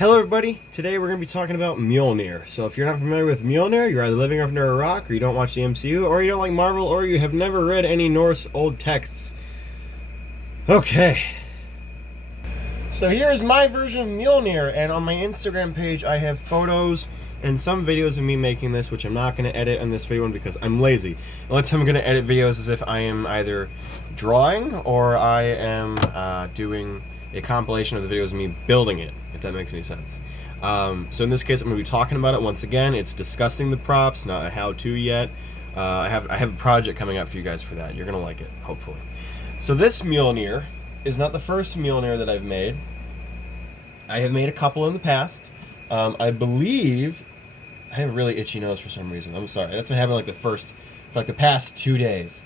Hello everybody, today we're going to be talking about MJÖLNIR. So if you're not familiar with MJÖLNIR, you're either living under a rock, or you don't watch the MCU, or you don't like Marvel, or you have never read any Norse old texts. Okay. So here is my version of MJÖLNIR, and on my Instagram page I have photos and some videos of me making this, which I'm not going to edit on this video one because I'm lazy. The only time I'm going to edit videos is if I am either drawing or I am doing a compilation of the videos of me building it, if that makes any sense. So in this case, I'm going to be talking about it once again. It's discussing the props, not a how-to yet. I have a project coming up for you guys for that. You're going to like it, hopefully. So this MJÖLNIR is not the first MJÖLNIR that I've made. I have made a couple in the past. I believe I have a really itchy nose for some reason. I'm sorry. That's been happening for the past 2 days.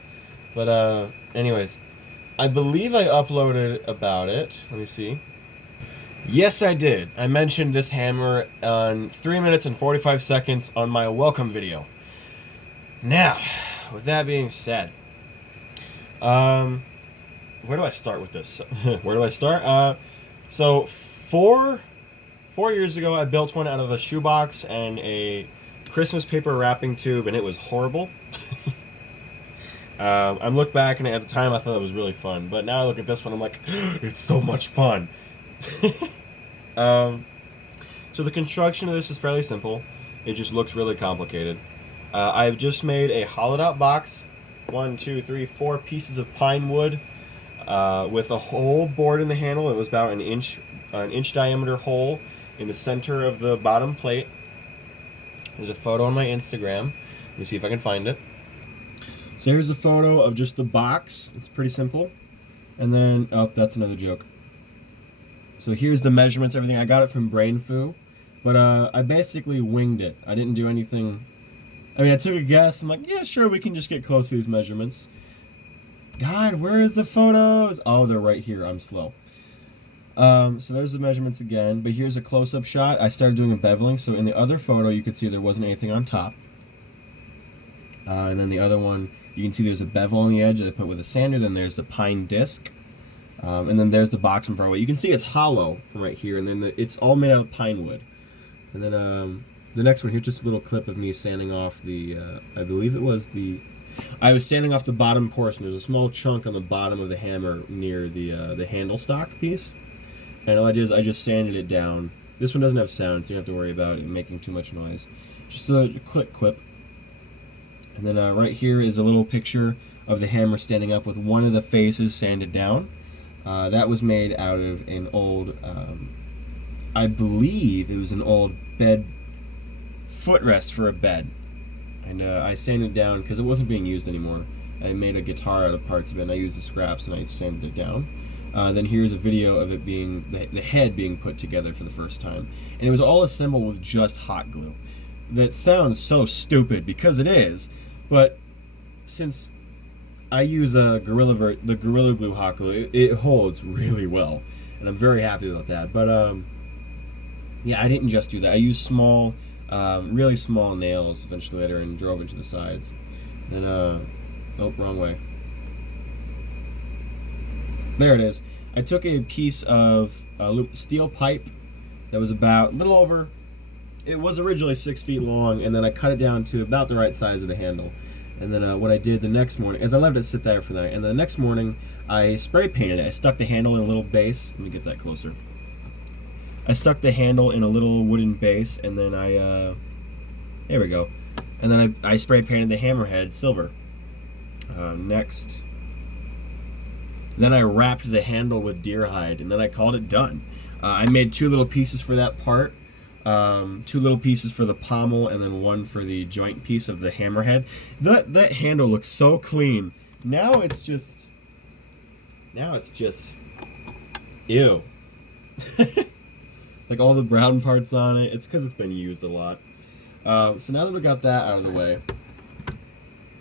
But anyways, I believe I uploaded about it. Let me see. Yes, I did. I mentioned this hammer on 3 minutes and 45 seconds on my welcome video. Now, with that being said, where do I start with this? Where do I start? So 4 years ago, I built one out of a shoebox and a Christmas paper wrapping tube, and it was horrible. I look back, and at the time I thought it was really fun, but now I look at this one, I'm like, it's so much fun. So the construction of this is fairly simple. It just looks really complicated. I've just made a hollowed out box, 1, 2, 3, 4 pieces of pine wood, with a hole bored in the handle. It was about an inch diameter hole in the center of the bottom plate. There's a photo on my Instagram. Let me see if I can find it. So here's a photo of just the box. It's pretty simple. And then, oh, that's another joke. So here's the measurements, everything. I got it from Brain Foo, but I basically winged it. I didn't do anything. I mean, I took a guess. I'm like, yeah, sure, we can just get close to these measurements. God, where is the photos? Oh, they're right here. I'm slow. So there's the measurements again, but here's a close-up shot. I started doing a beveling, so in the other photo, you could see there wasn't anything on top. And then the other one, you can see there's a bevel on the edge that I put with a sander. Then there's the pine disc. And then there's the box in front of it. You can see it's hollow from right here, and then it's all made out of pine wood. And then the next one, here's just a little clip of me sanding off the, I believe it was I was sanding off the bottom portion. There's a small chunk on the bottom of the hammer near the handle stock piece. And all I did is I just sanded it down. This one doesn't have sound, so you don't have to worry about it making too much noise. Just a quick clip. And then right here is a little picture of the hammer standing up with one of the faces sanded down. That was made out of an old, I believe it was an old bed footrest for a bed. And I sanded it down because it wasn't being used anymore. I made a guitar out of parts of it, and I used the scraps and I sanded it down. Then here's a video of it being, the head being put together for the first time. And it was all assembled with just hot glue. That sounds so stupid, because it is, but since I use the Gorilla Glue hot glue, it holds really well, and I'm very happy about that. But yeah, I didn't just do that. I used small, really small nails eventually and drove it to the sides. Then oh, wrong way. There it is. I took a piece of steel pipe that was about a little over. It was originally 6 feet long, and then I cut it down to about the right size of the handle. And then what I did the next morning is I let it sit there for the night, and then the next morning I spray painted it. I stuck the handle in a little base. Let me get that closer. I stuck the handle in a little wooden base, and then there we go. And then I spray painted the hammerhead silver. Next. Then I wrapped the handle with deer hide, and then I called it done. I made 2 little pieces for that part. 2 little pieces for the pommel, and then 1 for the joint piece of the hammerhead. That handle looks so clean. Now it's just ew. Like all the brown parts on it. It's because it's been used a lot. So now that we got that out of the way,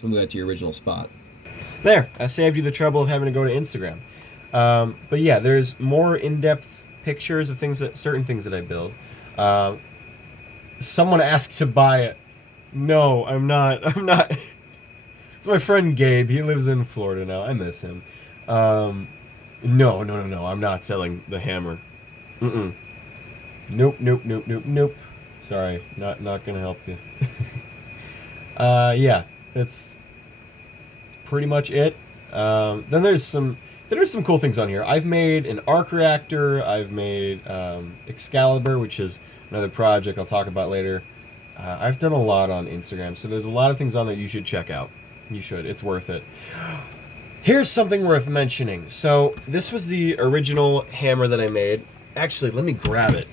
we'll go to your original spot. There, I saved you the trouble of having to go to Instagram. But yeah, there's more in-depth pictures of certain things that I build. Someone asked to buy it. No, I'm not. It's my friend Gabe. He lives in Florida now. I miss him. No. I'm not selling the hammer. Nope, nope, nope, nope, nope. Sorry, not gonna help you. Yeah, that's pretty much it. Then there's some cool things on here. I've made an arc reactor. I've made Excalibur, which is another project I'll talk about later. I've done a lot on Instagram, so there's a lot of things on there you should check out. You should. It's worth it. Here's something worth mentioning. So this was the original hammer that I made. Actually, let me grab it.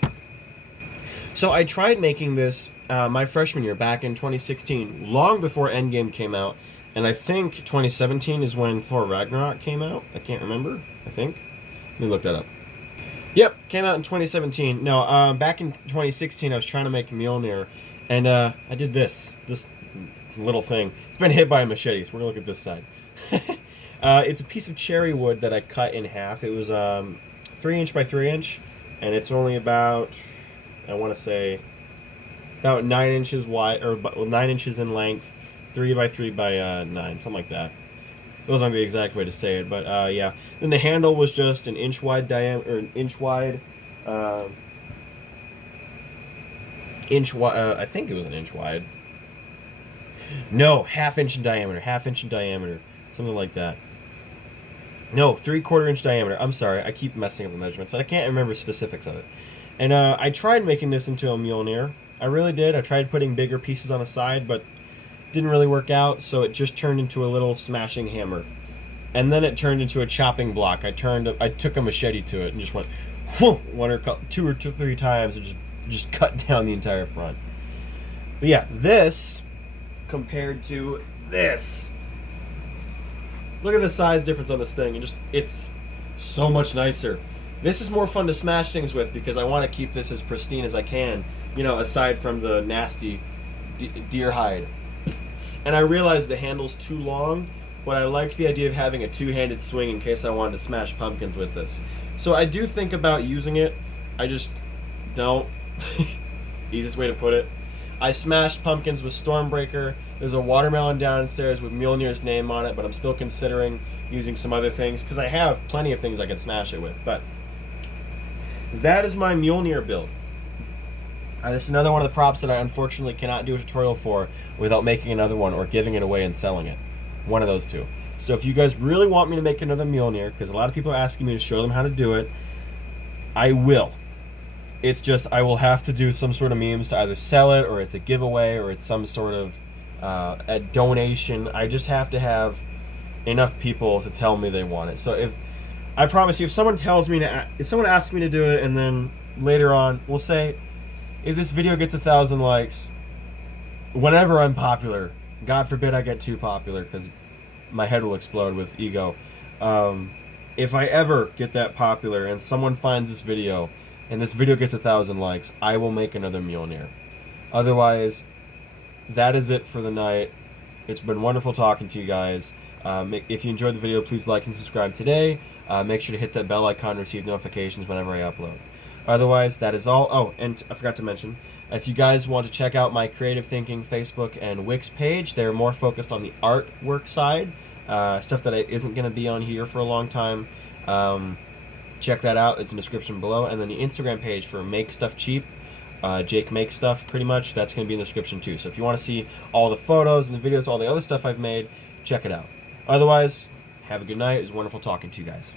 So I tried making this my freshman year back in 2016, long before Endgame came out. And I think 2017 is when Thor Ragnarok came out. I can't remember. I think. Let me look that up. Yep, came out in 2017. No, back in 2016, I was trying to make Mjolnir, and I did this little thing. It's been hit by a machete, so we're gonna look at this side. It's a piece of cherry wood that I cut in half. It was 3" by 3", and it's only about, I want to say, about 9 inches wide, or 9 inches in length. 3 by 3 by 9, something like that. It wasn't the exact way to say it, but yeah. Then the handle was just an inch wide diameter, or an inch wide. I think it was an inch wide. No, ½ inch in diameter, something like that. No, 3/4 inch diameter. I'm sorry, I keep messing up the measurements, but I can't remember specifics of it. And I tried making this into a Mjolnir. I really did. I tried putting bigger pieces on the side, but didn't really work out, so it just turned into a little smashing hammer. And then it turned into a chopping block. I took a machete to it and just went two or three times and just cut down the entire front. But yeah, this compared to this. Look at the size difference on this thing, and it's so much nicer. This is more fun to smash things with because I want to keep this as pristine as I can, you know, aside from the nasty deer hide. And I realized the handle's too long, but I liked the idea of having a two-handed swing in case I wanted to smash pumpkins with this. So I do think about using it, I just don't. Easiest way to put it. I smashed pumpkins with Stormbreaker. There's a watermelon downstairs with Mjolnir's name on it, but I'm still considering using some other things, because I have plenty of things I can smash it with. But that is my Mjolnir build. This is another one of the props that I unfortunately cannot do a tutorial for without making another one or giving it away and selling it. One of those two. So if you guys really want me to make another Mjolnir, because a lot of people are asking me to show them how to do it, I will. It's just I will have to do some sort of memes to either sell it, or it's a giveaway, or it's some sort of a donation. I just have to have enough people to tell me they want it. So I promise you, if someone asks me to do it, and then later on, we'll say, if this video gets 1,000 likes, whenever I'm popular, God forbid I get too popular, because my head will explode with ego. If I ever get that popular and someone finds this video, and this video gets 1,000 likes, I will make another Mjolnir. Otherwise, that is it for the night. It's been wonderful talking to you guys. If you enjoyed the video, please like and subscribe today. Make sure to hit that bell icon to receive notifications whenever I upload. Otherwise, that is all. Oh, and I forgot to mention, if you guys want to check out my Creative Thinking Facebook and Wix page, they're more focused on the artwork side, stuff that isn't going to be on here for a long time. Check that out. It's in the description below. And then the Instagram page for Make Stuff Cheap, Jake Makes Stuff, pretty much, that's going to be in the description too. So if you want to see all the photos and the videos, all the other stuff I've made, check it out. Otherwise, have a good night. It was wonderful talking to you guys.